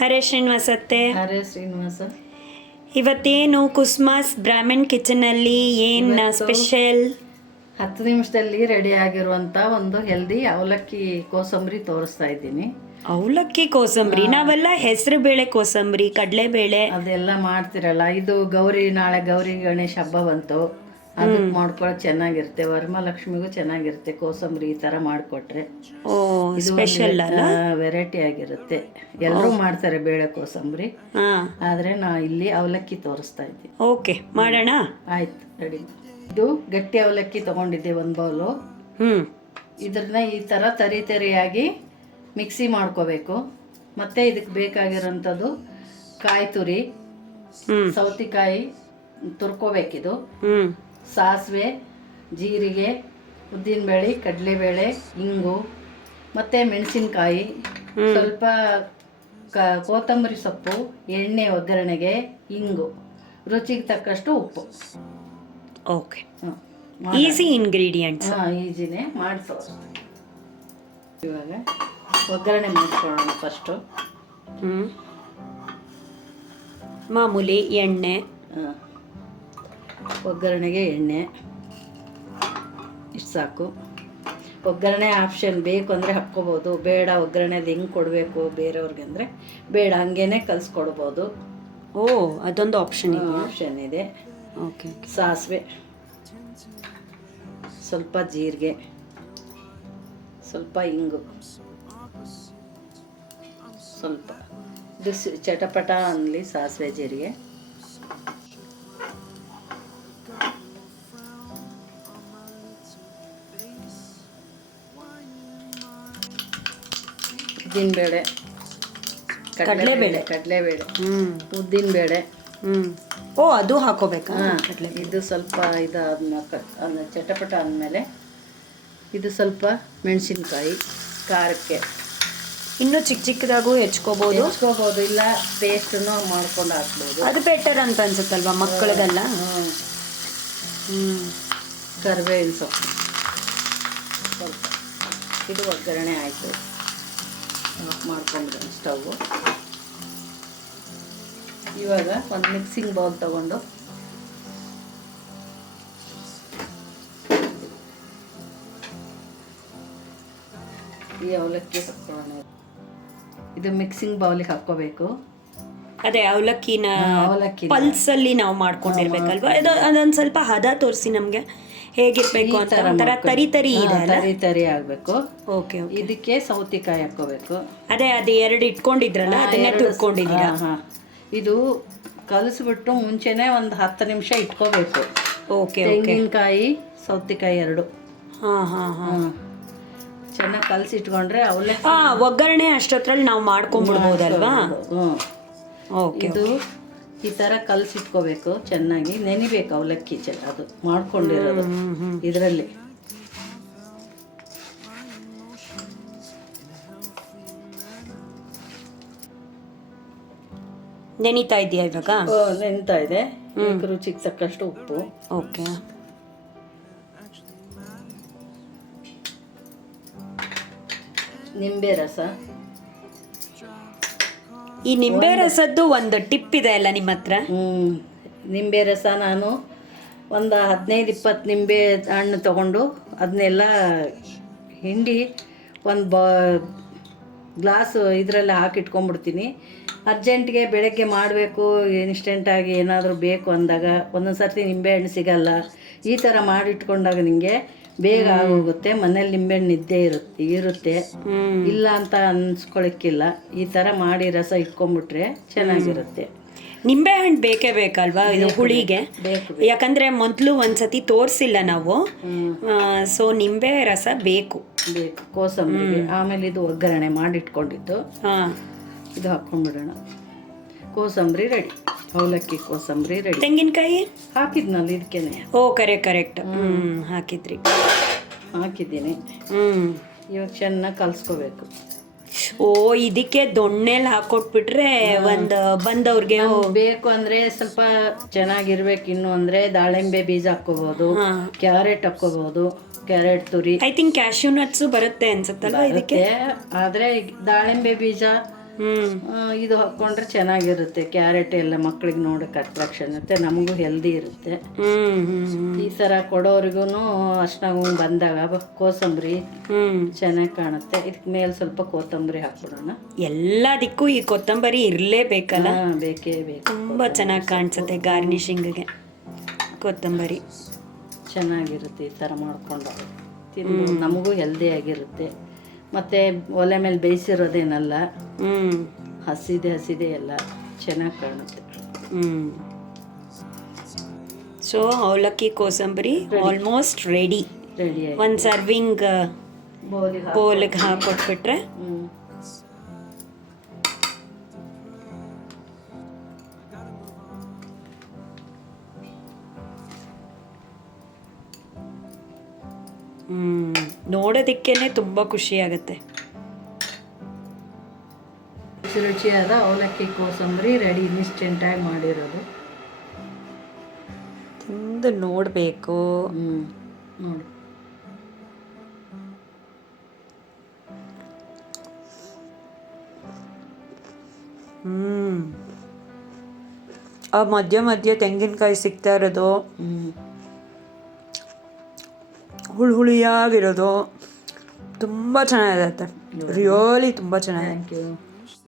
ಹರೇ ಶ್ರೀನಿವಾಸತ್ತೆ. ಹರೇ ಶ್ರೀನಿವಾಸ. ಇವತ್ತೇನು ಕುಸ್ಮಾಸ್ ಬ್ರಾಹ್ಮಣ್ ಕಿಚನಲ್ಲಿ ಏನು ಸ್ಪೆಷಲ್? 10 ನಿಮಿಷದಲ್ಲಿ ರೆಡಿ ಆಗಿರುವಂಥ ಒಂದು ಹೆಲ್ದಿ ಅವಲಕ್ಕಿ ಕೋಸಂಬರಿ ತೋರಿಸ್ತಾ ಇದ್ದೀನಿ. ಅವಲಕ್ಕಿ ಕೋಸಂಬರಿ, ನಾವೆಲ್ಲ ಹೆಸರು ಬೇಳೆ ಕೋಸಂಬರಿ, ಕಡಲೆಬೇಳೆ ಅದೆಲ್ಲ ಮಾಡ್ತಿರಲ್ಲ. ಇದು ನಾಳೆ ಗೌರಿ ಗಣೇಶ ಹಬ್ಬ ಬಂತು, ಅದಕ್ಕೆ ಮಾಡ್ಕೊಳ್ಳೋದು ಚೆನ್ನಾಗಿರುತ್ತೆ. ವರಮಹಾಲಕ್ಷ್ಮಿಗೂ ಚೆನ್ನಾಗಿರುತ್ತೆ ಕೋಸಂಬರಿ ಈ ಥರ ಮಾಡಿಕೊಟ್ರೆ. ಓ ಸ್ಪೆಷಲ್ ಅಲ್ಲ, ವೆರೈಟಿ ಆಗಿರುತ್ತೆ. ಎಲ್ಲರೂ ಮಾಡ್ತಾರೆ ಬೇಳೆ ಕೋಸಂಬರಿ, ಆದರೆ ನಾ ಇಲ್ಲಿ ಅವಲಕ್ಕಿ ತೋರಿಸ್ತಾ ಇದ್ದೀನಿ. ಓಕೆ, ಮಾಡೋಣ. ಆಯ್ತು, ರೆಡಿ. ಇದು ಗಟ್ಟಿ ಅವಲಕ್ಕಿ ತೊಗೊಂಡಿದ್ದೆ, ಒಂದು ಬೌಲು. ಇದ್ರನ್ನ ಈ ಥರ ತರಿಯಾಗಿ ಮಿಕ್ಸಿ ಮಾಡ್ಕೋಬೇಕು. ಮತ್ತು ಇದಕ್ಕೆ ಬೇಕಾಗಿರೋಂಥದ್ದು ಕಾಯಿ ತುರಿ, ಸೌತೆಕಾಯಿ ತುರ್ಕೋಬೇಕಿದು, ಸಾಸಿವೆ, ಜೀರಿಗೆ, ಉದ್ದಿನಬೇಳೆ, ಕಡಲೆಬೇಳೆ, ಇಂಗು, ಮತ್ತು ಮೆಣಸಿನ್ಕಾಯಿ, ಸ್ವಲ್ಪ ಕೊತ್ತಂಬರಿ ಸೊಪ್ಪು, ಎಣ್ಣೆ ಒಗ್ಗರಣೆಗೆ, ಇಂಗು, ರುಚಿಗೆ ತಕ್ಕಷ್ಟು ಉಪ್ಪು. Okay, easy ingredients. ಈಸಿನೇ ಮಾಡಿಸೋ. ಇವಾಗ ಒಗ್ಗರಣೆ ಮಾಡಿಕೊಳ್ಳೋಣ ಫಸ್ಟು. ಮಾಮೂಲಿ ಎಣ್ಣೆ. ಒಗ್ಗರಣೆಗೆ ಎಣ್ಣೆ ಇಷ್ಟು ಸಾಕು. ಒಗ್ಗರಣೆ ಆಪ್ಷನ್, ಬೇಕು ಅಂದರೆ ಹಾಕ್ಕೋಬೋದು, ಬೇಡ ಒಗ್ಗರಣೆದು ಹೆಂಗೆ ಕೊಡಬೇಕು ಬೇರೆಯವ್ರಿಗೆ ಅಂದರೆ ಬೇಡ, ಹಂಗೇನೆ ಕಲಿಸ್ಕೊಡ್ಬೋದು. ಓ, ಅದೊಂದು ಆಪ್ಷನ್ ಇದೆ. ಓಕೆ. ಸಾಸಿವೆ, ಸ್ವಲ್ಪ ಜೀರಿಗೆ, ಸ್ವಲ್ಪ ಇಂಗು, ಸ್ವಲ್ಪ ಚಟಪಟ ಅನ್ನಲಿ ಸಾಸಿವೆ ಜೀರಿಗೆ. ಉದ್ದಿನಬೇಳೆ, ಕಡಲೆಬೇಳೆ, ಉದ್ದಿನಬೇಳೆ. ಓ, ಅದು ಹಾಕೋಬೇಕಾ? ಇದು ಸ್ವಲ್ಪ ಇದಾದ ಚಟಪಟ ಅಂದಮೇಲೆ ಇದು ಸ್ವಲ್ಪ ಮೆಣಸಿನ್ಕಾಯಿ ಖಾರಕ್ಕೆ. ಇನ್ನೂ ಚಿಕ್ಕದಾಗೂ ಹೆಚ್ಕೋಬೋದು, ಇಲ್ಲ ಪೇಸ್ಟನ್ನು ಮಾಡ್ಕೊಂಡು ಹಾಕ್ಬೋದು. ಅದು ಬೆಟರ್ ಅಂತ ಅನ್ಸುತ್ತಲ್ವಾ ಮಕ್ಕಳಿಗೆಲ್ಲ. ಕರಿಬೇವಿನ ಸೊಪ್ಪು ಸ್ವಲ್ಪ. ಇದು ಒಗ್ಗರಣೆ ಆಯಿತು, ಮಾಡ್ಕೊಂಡ್ರೆ ಸ್ಟವ್ವು. ಇವಾಗ ಒಂದು ಮಿಕ್ಸಿಂಗ್ ಬೌಲ್ ತಗೊಂಡು ಈ ಅವಲಕ್ಕಿ ಹಾಕ್ಕೊಳ್ಳೋಣ. ಇದು ಮಿಕ್ಸಿಂಗ್ ಬೌಲಿಗೆ ಹಾಕ್ಕೋಬೇಕು. ಅದೇ ಅವಲಕ್ಕಿ ಪಲ್ಸಲ್ಲಿ ನಾವು ಮಾಡ್ಕೊಂಡಿರ್ಬೇಕಲ್ವಾ? ಅದೊಂದು ಸ್ವಲ್ಪ ಹದ ತೋರಿಸಿ ನಮಗೆ ಹೇಗಿರ್ಬೇಕು ಅಂತ. ಒಂಥರ ತರಿ ಆಗಬೇಕು. ಓಕೆ. ಇದಕ್ಕೆ ಸೌತೆಕಾಯಿ ಹಾಕ್ಕೋಬೇಕು. ಅದೇ ಎರಡು ಇಟ್ಕೊಂಡಿದ್ರಲ್ಲ, ಅದನ್ನೇ ತುರ್ಕೊಂಡಿದ್ದೀರಾ? ಇದು ಕಲಿಸ್ಬಿಟ್ಟು ಮುಂಚೆನೆ ಒಂದು 10 ನಿಮಿಷ ಇಟ್ಕೋಬೇಕು. ಓಕೆ. ತೆಂಗಿನಕಾಯಿ, ಸೌತೆಕಾಯಿ ಎರಡು ಚೆನ್ನಾಗಿ ಕಲಸಿ ಇಟ್ಕೊಂಡ್ರೆ ಅವಲಕ್ಕಿ ಒಗ್ಗರಣೆ ಅಷ್ಟೊತ್ತರಲ್ಲಿ ನಾವು ಮಾಡ್ಕೊಂಡ್ಬಿಡ್ಬೋದಲ್ವಾ? ಇದು ಈ ಥರ ಕಲಸಿಟ್ಕೋಬೇಕು, ಚೆನ್ನಾಗಿ ನೆನಿಬೇಕು ಅವಲಕ್ಕಿ. ಅದು ಮಾಡ್ಕೊಂಡಿರೋದು ಇದರಲ್ಲಿ. ನೆನಿತಾ ಇದೆಯಾ ಇವಾಗ? ನೆನಿತಾ ಇದೆ. ರುಚಿಗೆ ತಕ್ಕಷ್ಟು ಉಪ್ಪು. ಓಕೆ. ನಿಂಬೆ ರಸ. ಈ ನಿಂಬೆ ರಸದ್ದು ಒಂದು ಟಿಪ್ ಇದೆ ಅಲ್ಲ ನಿಮ್ಮ ಹತ್ರ? ನಿಂಬೆ ರಸ ನಾನು ಒಂದು 15-20 ನಿಂಬೆ ಹಣ್ಣು ತಗೊಂಡು ಅದನ್ನೆಲ್ಲ ಹಿಂಡಿ ಒಂದು ಗ್ಲಾಸ್ ಇದರಲ್ಲಿ ಹಾಕಿಟ್ಕೊಂಡ್ಬಿಡ್ತೀನಿ. ಅರ್ಜೆಂಟ್ಗೆ ಬೆಳಗ್ಗೆ ಮಾಡಬೇಕು, ಇನ್ಸ್ಟೆಂಟಾಗಿ ಏನಾದರೂ ಬೇಕು ಅಂದಾಗ, ಒಂದೊಂದು ಸರ್ತಿ ನಿಂಬೆಹಣ್ಣು ಸಿಗಲ್ಲ, ಈ ಥರ ಮಾಡಿಟ್ಕೊಂಡಾಗ ನಿಮಗೆ ಬೇಗ ಆಗೋಗುತ್ತೆ. ಮನೇಲಿ ನಿಂಬೆಹಣ್ಣು ಇರುತ್ತೆ, ಇಲ್ಲ ಅಂತ ಅನ್ಸ್ಕೊಳಕ್ಕಿಲ್ಲ. ಈ ಥರ ಮಾಡಿ ರಸ ಇಟ್ಕೊಂಡ್ಬಿಟ್ರೆ ಚೆನ್ನಾಗಿರುತ್ತೆ. ನಿಂಬೆಹಣ್ಣು ಬೇಕೇ ಬೇಕಲ್ವಾ ಇದು ಹುಳಿಗೆ? ಯಾಕಂದರೆ ಮೊದಲು ಒಂದ್ಸತಿ ತೋರಿಸಿಲ್ಲ ನಾವು, ಸೊ ನಿಂಬೆ ರಸ ಬೇಕು ಕೋಸಂಬರಿಗೆ. ಆಮೇಲೆ ಇದು ಒಗ್ಗರಣೆ ಮಾಡಿಟ್ಕೊಂಡಿದ್ದು ಇದು ಹಾಕ್ಕೊಂಡ್ಬಿಡೋಣ. ಕೋಸಂಬರಿ ರೆಡಿ, ಅವಲಕ್ಕಿ ಕೋಸಂಬರಿ ರೆಡಿ. ತೆಂಗಿನಕಾಯಿ ಹಾಕಿದ್ನಲ್ಲ ಇದಕ್ಕೇನೆ. ಓ ಕರೆಕ್ಟ್. ಹಾಕಿದ್ದೀನಿ. ಇವಾಗ ಚೆನ್ನಾಗಿ ಕಲಿಸ್ಕೋಬೇಕು. ಓ, ಇದಕ್ಕೆ ದೊಣ್ಣೆಲಿ ಹಾಕೊಟ್ಬಿಟ್ರೆ ಒಂದು ಬಂದವ್ರಿಗೆ ಬೇಕು ಅಂದರೆ ಸ್ವಲ್ಪ ಚೆನ್ನಾಗಿರ್ಬೇಕು ಇನ್ನು ಅಂದರೆ ದಾಳಿಂಬೆ ಬೀಜ ಹಾಕ್ಕೋಬೋದು, ಕ್ಯಾರೆಟ್ ಹಾಕ್ಕೋಬೋದು, ಕ್ಯಾರೆಟ್ ತುರಿ. ಐ ಥಿಂಕ್ ಕ್ಯಾಶ್ಯೂ ನಟ್ಸು ಬರುತ್ತೆ ಅನ್ಸುತ್ತಲ್ಲ ಇದಕ್ಕೆ. ಆದರೆ ದಾಳಿಂಬೆ ಬೀಜ ಇದು ಹಾಕ್ಕೊಂಡ್ರೆ ಚೆನ್ನಾಗಿರುತ್ತೆ. ಕ್ಯಾರೆಟ್ ಎಲ್ಲ ಮಕ್ಳಿಗೆ ನೋಡೋಕೆ ಅಟ್ರಾಕ್ಷನ್ ಇರುತ್ತೆ, ನಮಗೂ ಹೆಲ್ದಿ ಇರುತ್ತೆ. ಈ ಥರ ಕೊಡೋರಿಗೂ ಅರ್ಶಿನ ಬಂದಾಗ ಕೋಸಂಬರಿ ಚೆನ್ನಾಗಿ ಕಾಣುತ್ತೆ. ಇದಕ್ಕೆ ಮೇಲೆ ಸ್ವಲ್ಪ ಕೊತ್ತಂಬರಿ ಹಾಕ್ಬಿಡೋಣ. ಎಲ್ಲದಕ್ಕೂ ಈ ಕೊತ್ತಂಬರಿ ಇರಲೇಬೇಕಲ್ಲ? ಬೇಕೇ ಬೇಕು. ತುಂಬ ಚೆನ್ನಾಗಿ ಕಾಣಿಸುತ್ತೆ ಗಾರ್ನಿಷಿಂಗ್ಗೆ ಕೊತ್ತಂಬರಿ. ಚೆನ್ನಾಗಿರುತ್ತೆ ಈ ಥರ ಮಾಡ್ಕೊಂಡು ತಿಂದು, ನಮಗೂ ಹೆಲ್ದಿ ಆಗಿರುತ್ತೆ. ಮತ್ತು ಒಲೆ ಮೇಲೆ ಬೇಯಿಸಿರೋದೇನಲ್ಲ, ಹಸಿದೆ ಎಲ್ಲ ಚೆನ್ನಾಗಿ ಕಾಣುತ್ತೆ. ಸೊ ಅವಲಕ್ಕಿ ಕೋಸಂಬರಿ ಆಲ್ಮೋಸ್ಟ್ ರೆಡಿ. ರೆಡಿ ಒಂದು ಸರ್ವಿಂಗ್ ಬೌಲಿಗೆ ಹಾಕೊಟ್ಬಿಟ್ರೆ ನೋಡೋದಕ್ಕೇನೆ ತುಂಬ ಖುಷಿ ಆಗುತ್ತೆ. ರುಚಿಯಾದ ಅವಲಕ್ಕಿ ಕೋಸಂಬರಿ ರೆಡಿ, ಇನ್ಸ್ಟೆಂಟಾಗಿ ಮಾಡಿರೋದು. ತಿಂದು ನೋಡಬೇಕು. ನೋಡಿ, ಆ ಮಧ್ಯ ಮಧ್ಯ ತೆಂಗಿನಕಾಯಿ ಸಿಗ್ತಾ ಇರೋದು, ಹುಳಿಯಾಗಿರೋದು ತುಂಬ ಚೆನ್ನಾಗಿರುತ್ತೆ. ರಿಯಲಿ ತುಂಬ ಚೆನ್ನಾಗಿದೆ. Thank you.